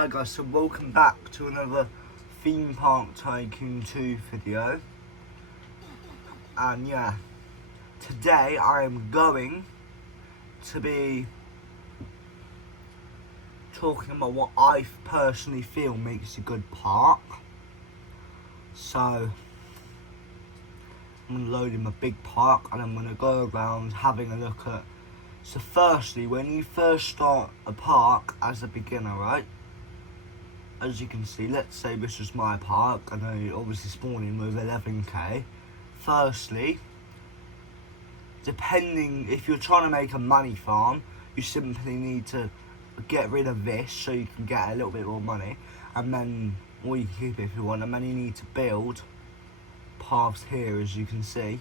Hi guys, so welcome back to another Theme Park Tycoon 2 video. And yeah, today I am going to be talking about what I personally feel makes a good park. So, I'm going to load in my big park and I'm going to go around having a look at. So firstly, when you first start a park as a beginner, right? As you can see, let's say this was my park, I know obviously spawning with 11k. Firstly, depending, if you're trying to make a money farm, you simply need to get rid of this so you can get a little bit more money, and then, or you can keep it if you want, and then you need to build paths here, as you can see,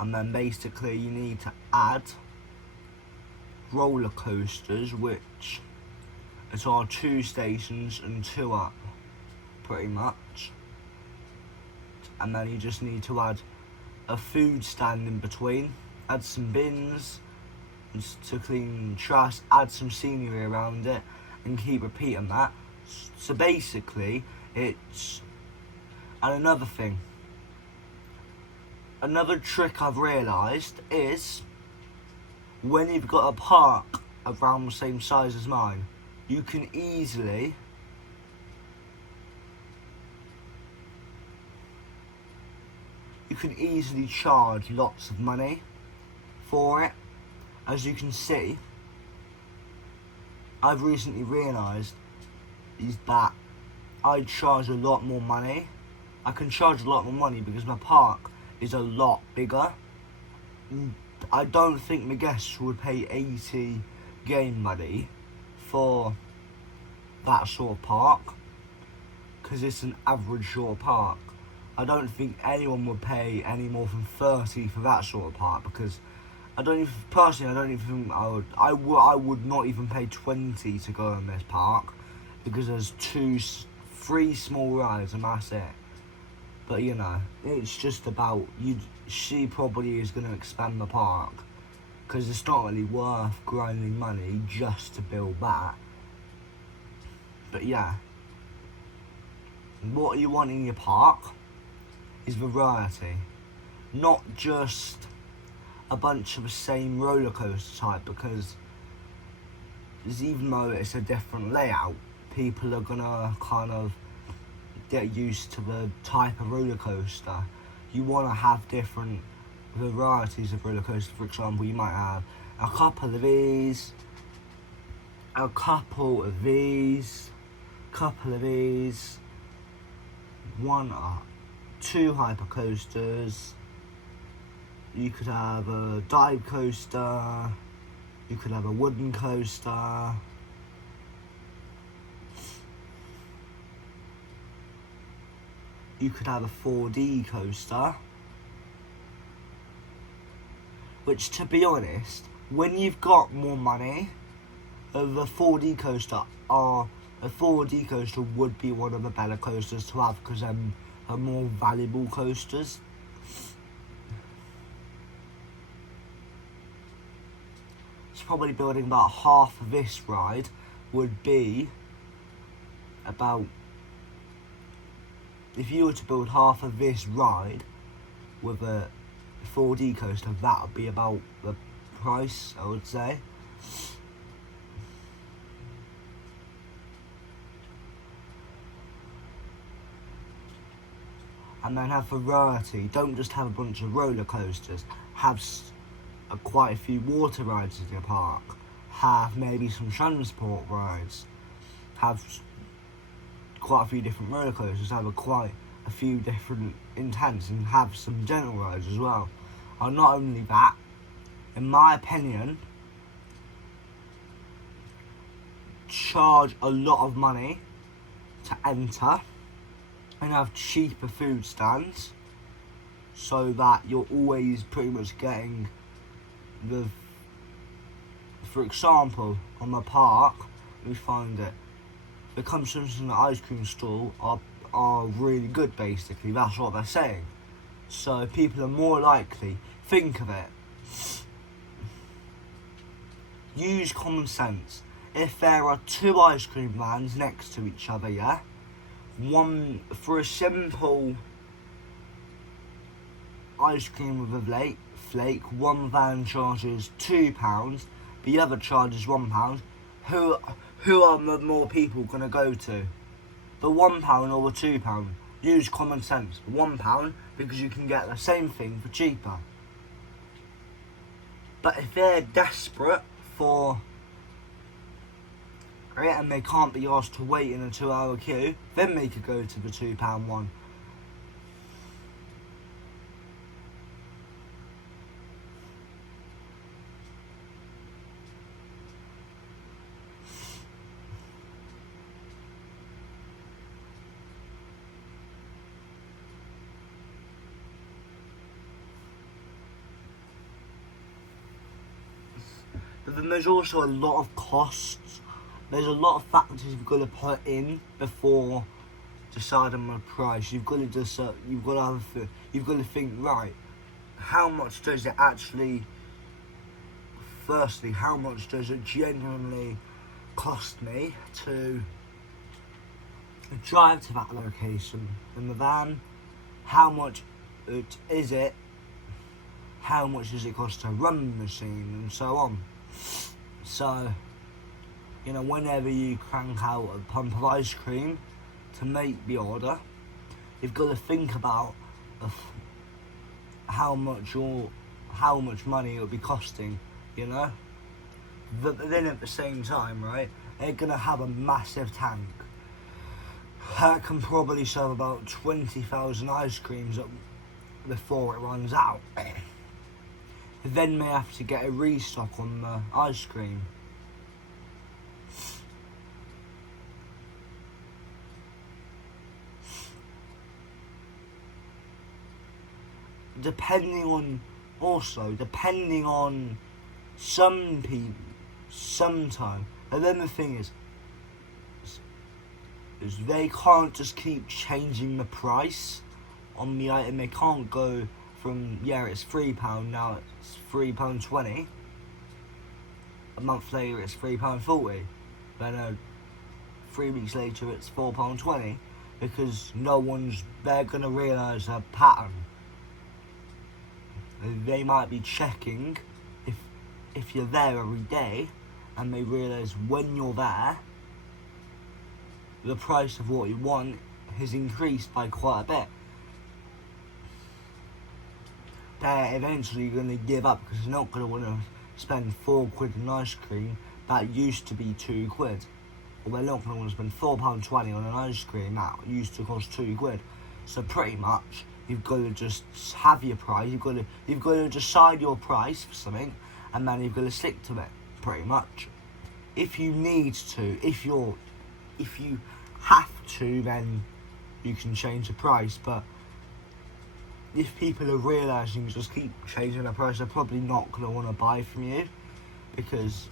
and then basically you need to add roller coasters, which it's our 2 stations and 2 up, pretty much. And then you just need to add a food stand in between, add some bins to clean trash, add some scenery around it, and keep repeating that. So basically, it's... And another thing, another trick I've realised is, when you've got a park around the same size as mine, you can easily charge lots of money for it. As you can see, I've recently realised is that I charge a lot more money. I can charge a lot more money because my park is a lot bigger. I don't think my guests would pay 80 game money for that sort of park, because it's an average sort of park. I don't think anyone would pay any more than 30 for that sort of park, because I don't even think I would not even pay 20 to go in this park, because there's 3 small rides and that's it. But you know, it's just about, she probably is going to expand the park, because it's not really worth grinding money just to build that. But yeah, what you want in your park is variety, not just a bunch of the same roller coaster type, because even though it's a different layout, people are gonna kind of get used to the type of roller coaster. You want to have different varieties of roller coaster. For example, you might have a couple of these, one or 2 hyper coasters. You could have a dive coaster, you could have a wooden coaster, you could have a 4D coaster, which, to be honest, when you've got more money, a 4D coaster would be one of the better coasters to have, because they're more valuable coasters. It's probably building about half of this ride would be about, if you were to build half of this ride with a 4D coaster, that would be about the price, I would say. And then have variety. Don't just have a bunch of roller coasters. Have quite a few water rides in your park. Have maybe some transport rides. Have quite a few different roller coasters. Have quite a few different intense, and have some gentle rides as well. And not only that, in my opinion, charge a lot of money to enter, and have cheaper food stands, so that you're always pretty much getting for example, on the park, we find it, the customers in the ice cream stall are really good, basically. That's what they're saying. So people are more likely, think of it, use common sense. if there are two ice cream vans next to each other, yeah, one for a simple ice cream with a flake, one van charges £2, the other charges £1. Who are the more people gonna go to? The £1 or the £2? Use common sense. £1 because you can get the same thing for cheaper. But if they're desperate for it and they can't be asked to wait in a 2-hour queue, then they could go to the £2 one. But then there's also a lot of costs. There's a lot of factors you've got to put in before deciding on a price. You've got to think, right, how much does it actually? Firstly, how much does it genuinely cost me to drive to that location in the van? How much is it? How much does it cost to run the machine, and so on? So, whenever you crank out a pump of ice cream to make the order, you've got to think about how much money it'll be costing, But then at the same time, right, they're going to have a massive tank that can probably serve about 20,000 ice creams before it runs out. Then they have to get a restock on the ice cream. Depending on some people, sometime. And then the thing is they can't just keep changing the price on the item. They can't go from, it's £3, now it's £3.20. A month later it's £3.40. Then 3 weeks later it's £4.20, because they're going to realise a pattern. They might be checking if you're there every day, and they realise when you're there, the price of what you want has increased by quite a bit. They're eventually going to give up, because they're not going to want to spend £4 on ice cream that used to be £2. Or they're not going to want to spend £4.20 on an ice cream that used to cost £2. So pretty much, you've got to just have your price. You've got to decide your price for something, and then you've got to stick to it. Pretty much. If you need to, if you have to, then you can change the price. But if people are realising you just keep changing the price, they're probably not going to want to buy from you, because,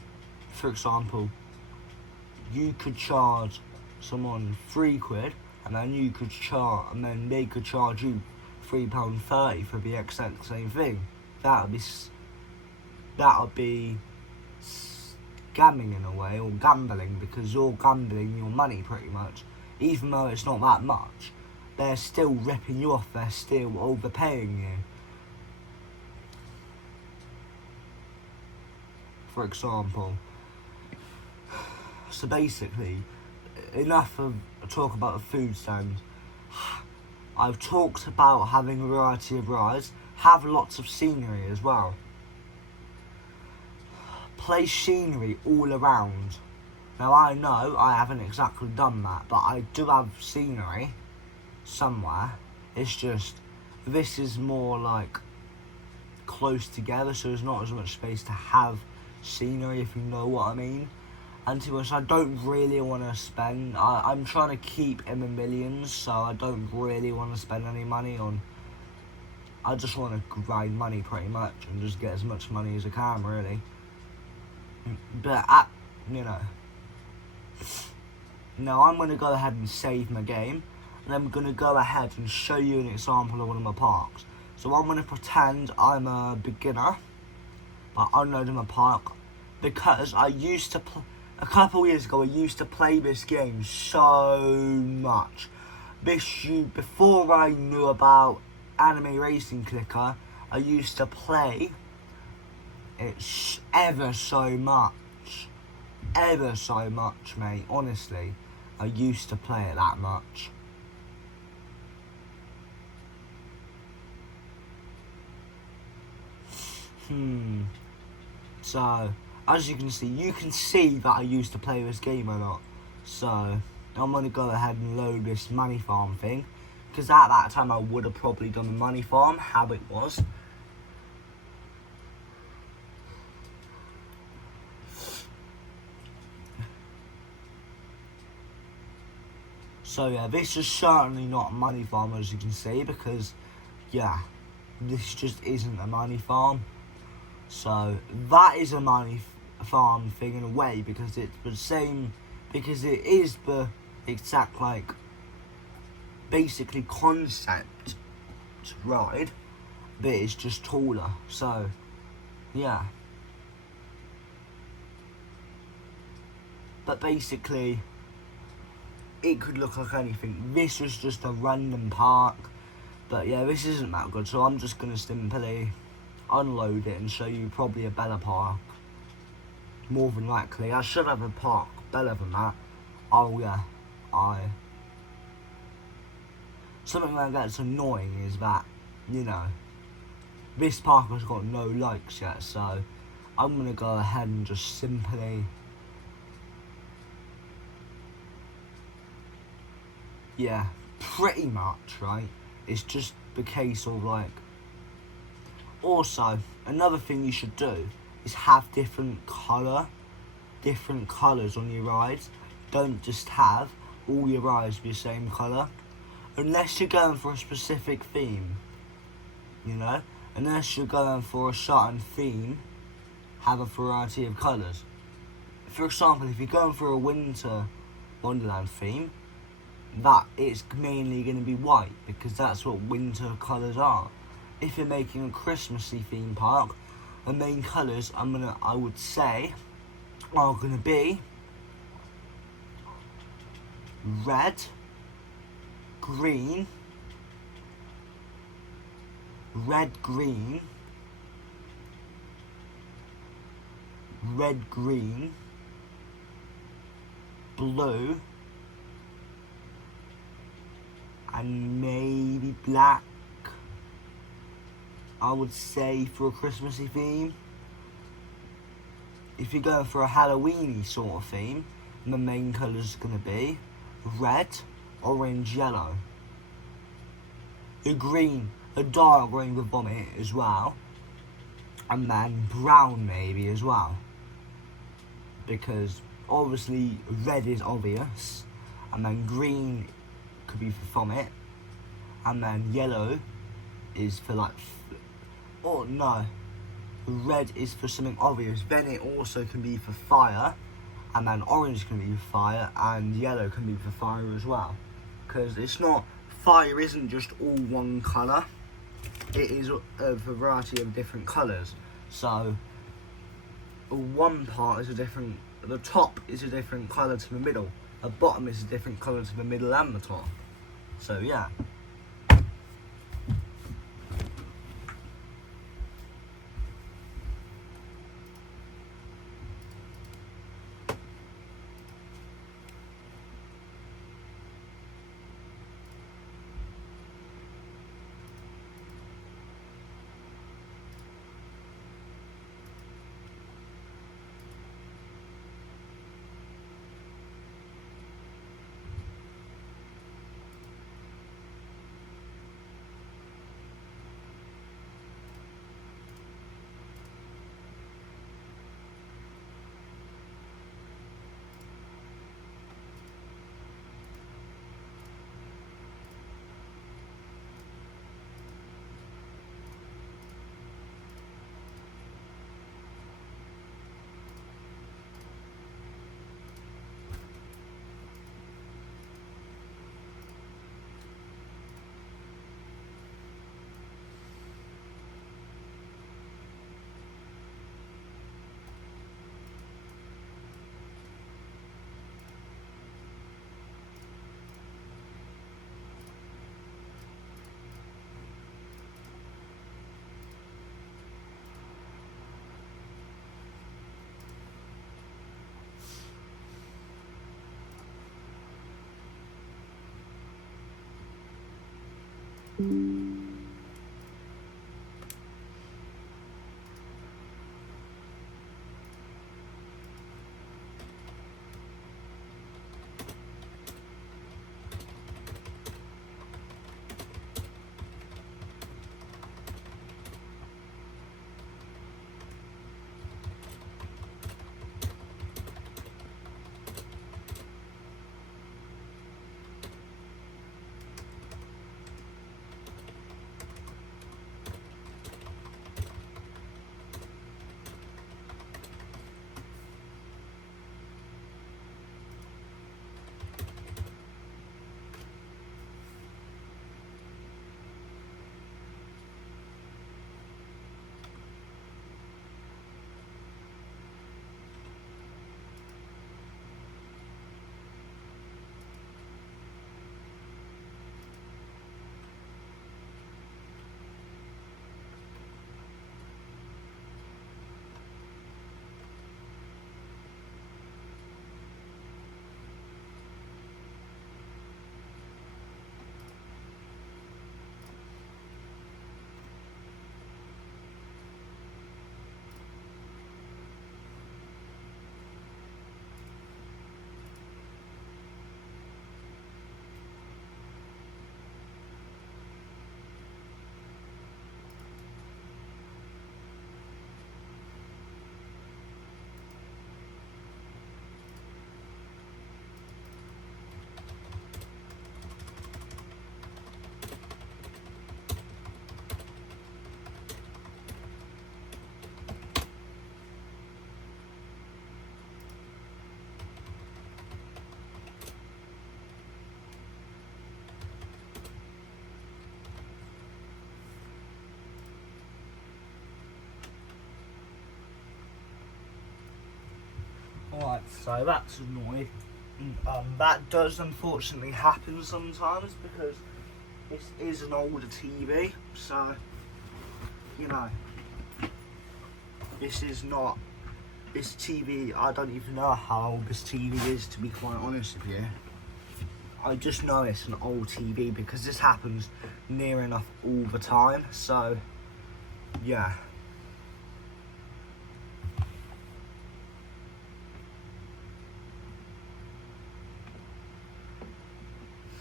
for example, you could charge someone £3, and then they could charge you £3.30 for the exact same thing. That would be scamming in a way, or gambling, because you're gambling your money pretty much. Even though it's not that much, they're still ripping you off, they're still overpaying you. For example. So basically, enough of talk about the food stand. I've talked about having a variety of rides, have lots of scenery as well. Place scenery all around. Now I know I haven't exactly done that, but I do have scenery somewhere. It's just, this is more like close together, so there's not as much space to have scenery, if you know what I mean. And to be honest, I don't really want to spend, I'm trying to keep in the millions, so I don't really want to spend any money on, I just want to grind money pretty much, and just get as much money as I can, really. But, now I'm going to go ahead and save my game, and I'm going to go ahead and show you an example of one of my parks. So I'm going to pretend I'm a beginner, but unloading my park, because I used to a couple years ago I used to play this game so much. Before I knew about Anime Racing Clicker, I used to play it ever so much. Ever so much, mate. Honestly, I used to play it that much. So, as you can see that I used to play this game a lot. So, I'm going to go ahead and load this money farm thing. Because at that time I would have probably done the money farm, how it was. So yeah, this is certainly not a money farm, as you can see, because, yeah, this just isn't a money farm. So that is a money farm thing in a way, because it's the same, because it is the exact, like, basically concept ride, but it's just taller. So yeah, but basically it could look like anything. This was just a random park, but yeah, this isn't that good, so I'm just gonna simply unload it and show you probably a better park. More than likely, I should have a park better than that. Oh yeah, something like that's annoying is that, you know, this park has got no likes yet, so I'm gonna go ahead and just simply, yeah, pretty much, right? It's just the case of, like, also, another thing you should do is have different colours on your rides. Don't just have all your rides be the same colour. Unless you're going for a specific theme, you know? Unless you're going for a certain theme, have a variety of colours. For example, if you're going for a winter Wonderland theme, that it's mainly going to be white, because that's what winter colours are. If you're making a Christmassy theme park, the main colours I would say are gonna be red, green, red, green, red, green, blue, and maybe black, I would say, for a Christmassy theme. If you're going for a Halloweeny sort of theme, the main colours are going to be red, orange, yellow. A green, a dark green with vomit as well. And then brown maybe as well. Because obviously red is obvious. And then green could be for vomit. And then yellow is for like, oh no. Red is for something obvious, then it also can be for fire, and then orange can be for fire, and yellow can be for fire as well. Because fire isn't just all one colour, it is a variety of different colours. So, one part is the top is a different colour to the middle, the bottom is a different colour to the middle and the top. So yeah. Alright, so that's annoying. That does unfortunately happen sometimes because this is an older TV, so, you know, this TV, I don't even know how old this TV is, to be quite honest with you. I just know it's an old TV because this happens near enough all the time, so, yeah.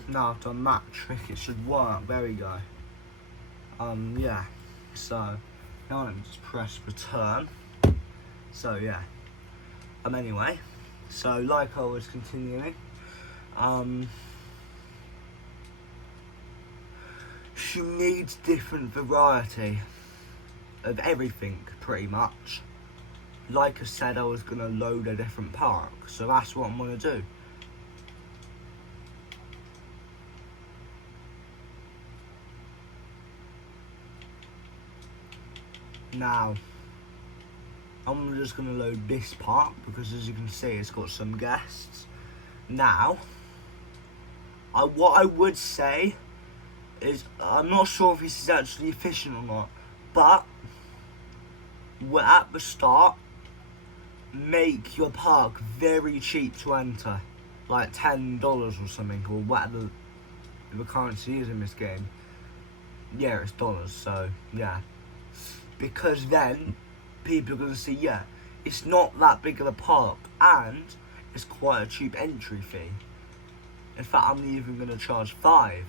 Now I've done that trick, it should work. There we go. Yeah. So now let me just press return. So yeah. Anyway. So like I was continuing. She needs different variety of everything, pretty much. Like I said, I was gonna load a different park, so that's what I'm gonna do. Now, I'm just going to load this part because as you can see it's got some guests. Now, what I would say is, I'm not sure if this is actually efficient or not, but we're at the start, make your park very cheap to enter, like $10 or something, or whatever the currency is in this game. Yeah, it's dollars, so yeah. Because then people are going to see, yeah, it's not that big of a park and it's quite a cheap entry fee. In fact, I'm even going to charge $5.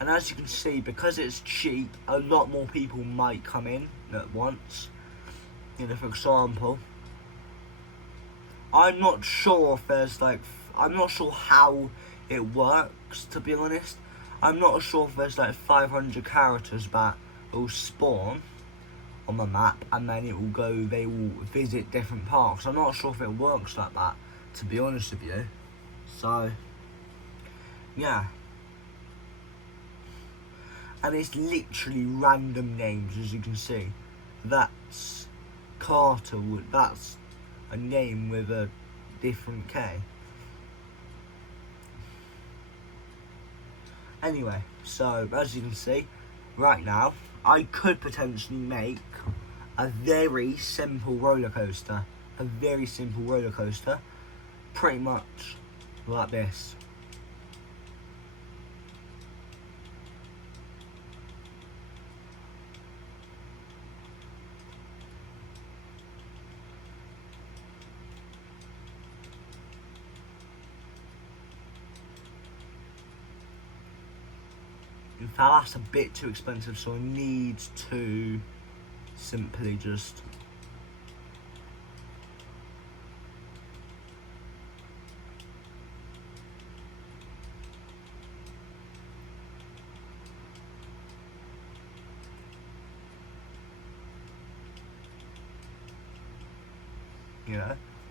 And as you can see, because it's cheap, a lot more people might come in at once. You know, for example, I'm not sure if there's like, I'm not sure how it works, to be honest. I'm not sure if there's like 500 characters that will spawn on the map and then it will go, they will visit different parks. I'm not sure if it works like that, to be honest with you. So, yeah. And it's literally random names, as you can see. That's Carter, that's a name with a different K. Anyway, so as you can see, right now, I could potentially make a very simple roller coaster. A very simple roller coaster. Pretty much like this. In fact, that's a bit too expensive, so I need to simply just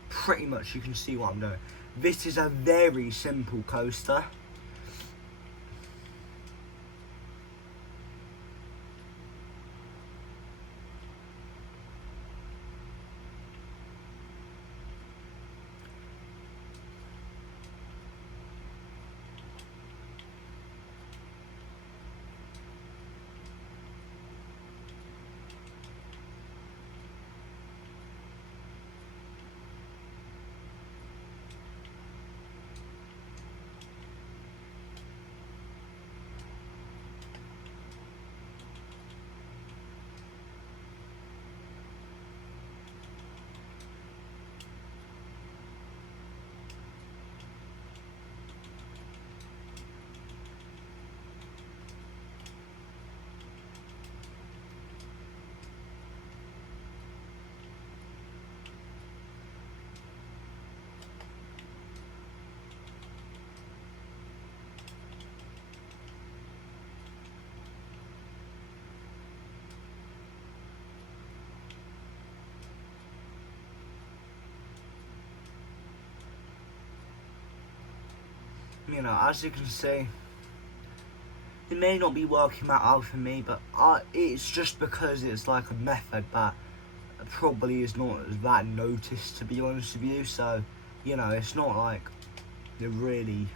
pretty much you can see what I'm doing. This is a very simple coaster. As you can see, it may not be working out for me, but it's just because it's like a method that probably is not that noticed, to be honest with you. So, it's not like the really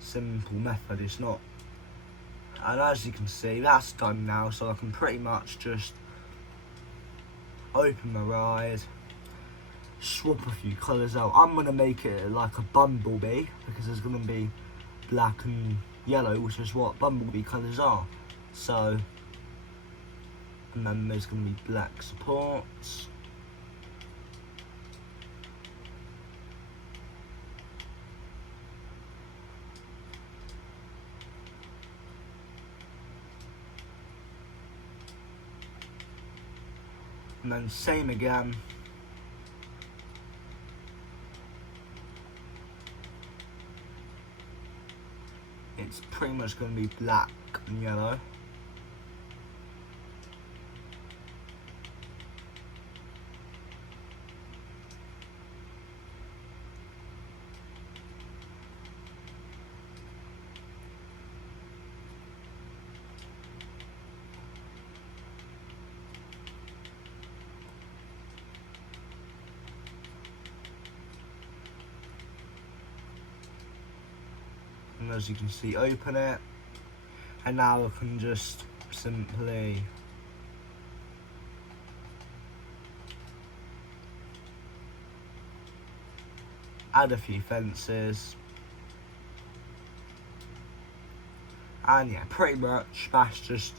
simple method. It's not. And as you can see, that's done now, so I can pretty much just open my ride, swap a few colours out. I'm going to make it like a bumblebee, because there's going to be black and yellow, which is what bumblebee colours are. So, and then there's going to be black supports. And then same again. It's pretty much going to be black and yellow. And as you can see, open it, and now I can just simply add a few fences, and yeah, pretty much that's just,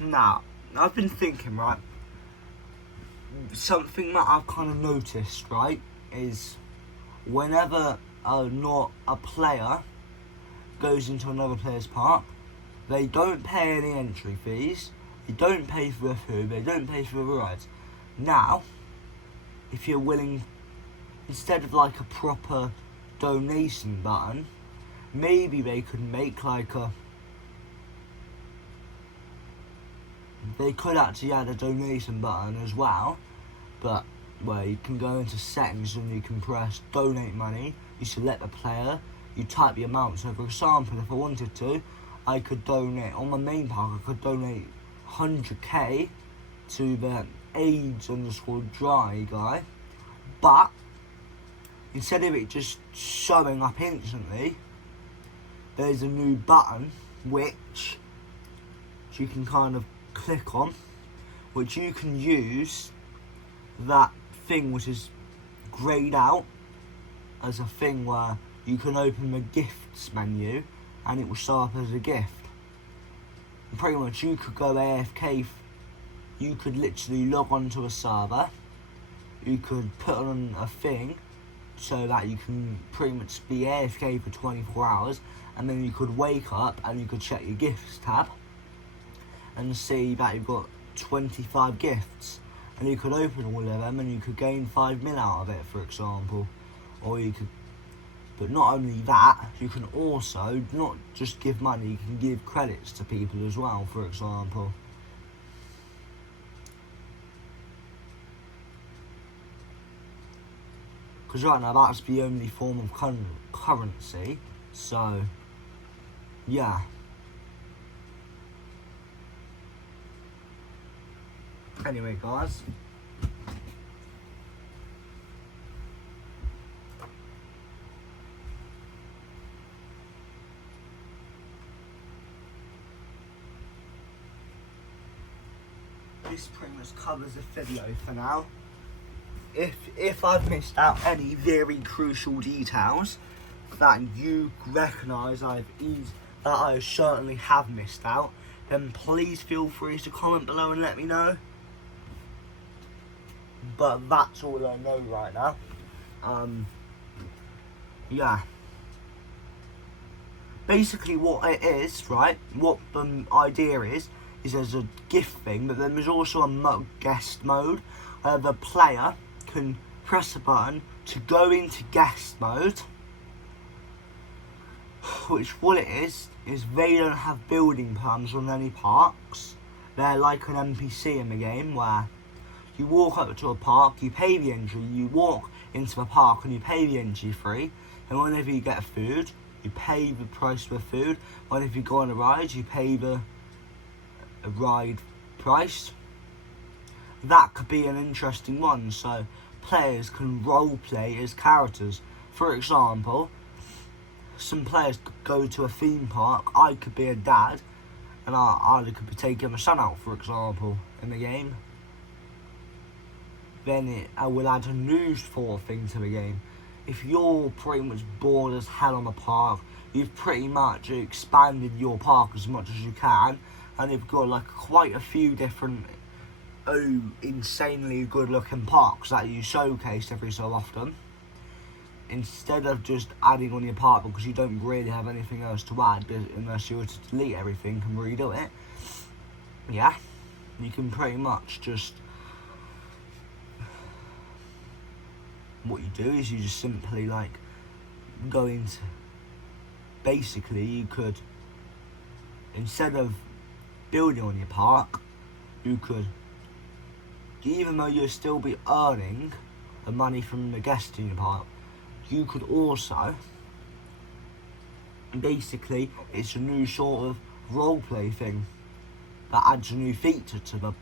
Now, I've been thinking, right, something that I've kind of noticed, right, is whenever not a player goes into another player's park, they don't pay any entry fees, they don't pay for the food, they don't pay for the rides. Now, if you're willing, instead of like a proper donation button, maybe they could make like they could actually add a donation button as well, but where you can go into settings and you can press donate money, you select the player, you type the amount. So for example, if I wanted to, I could donate, on my main park, I could donate 100k to the AIDS_dry guy, but instead of it just showing up instantly, there's a new button which which you can kind of click on, which you can use that thing which is greyed out as a thing where you can open the gifts menu and it will show up as a gift. And pretty much you could go AFK, you could literally log onto a server, you could put on a thing so that you can pretty much be AFK for 24 hours, and then you could wake up and you could check your gifts tab and see that you've got 25 gifts, and you could open all of them and you could gain 5 mil out of it, for example. Or you could, but not only that, you can also not just give money, you can give credits to people as well, for example. Because right now that's the only form of currency, so yeah. Anyway guys, this pretty much covers the video for now. If I've missed out any very crucial details that you recognise that I certainly have missed out, then please feel free to comment below and let me know. But that's all I know right now. Yeah. Basically what it is, right, what the idea is there's a gift thing, but then there's also a guest mode where the player can press a button to go into guest mode, which what it is they don't have building perms on any parks. They're like an NPC in the game where you walk up to a park, you pay the entry, you walk into the park and you pay the entry fee, and whenever you get food, you pay the price for food. Whenever you go on a ride, you pay the ride price. That could be an interesting one, so players can role play as characters. For example, some players could go to a theme park. I could be a dad, and I could be taking my son out, for example, in the game. Then I will add a new sort of thing to the game. If you're pretty much bored as hell on the park, you've pretty much expanded your park as much as you can, and you've got like quite a few different insanely good looking parks that you showcase every so often. Instead of just adding on your park because you don't really have anything else to add unless you were to delete everything and redo it. Yeah, you can pretty much just, what you do is you just simply like go into, basically you could, instead of building on your park, you could, even though you'll still be earning the money from the guests in your park, you could also, basically it's a new sort of roleplay thing that adds a new feature to the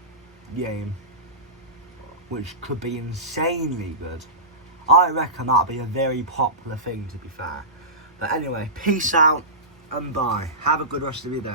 game, which could be insanely good. I reckon that'd be a very popular thing, to be fair. But anyway, peace out and bye. Have a good rest of your day.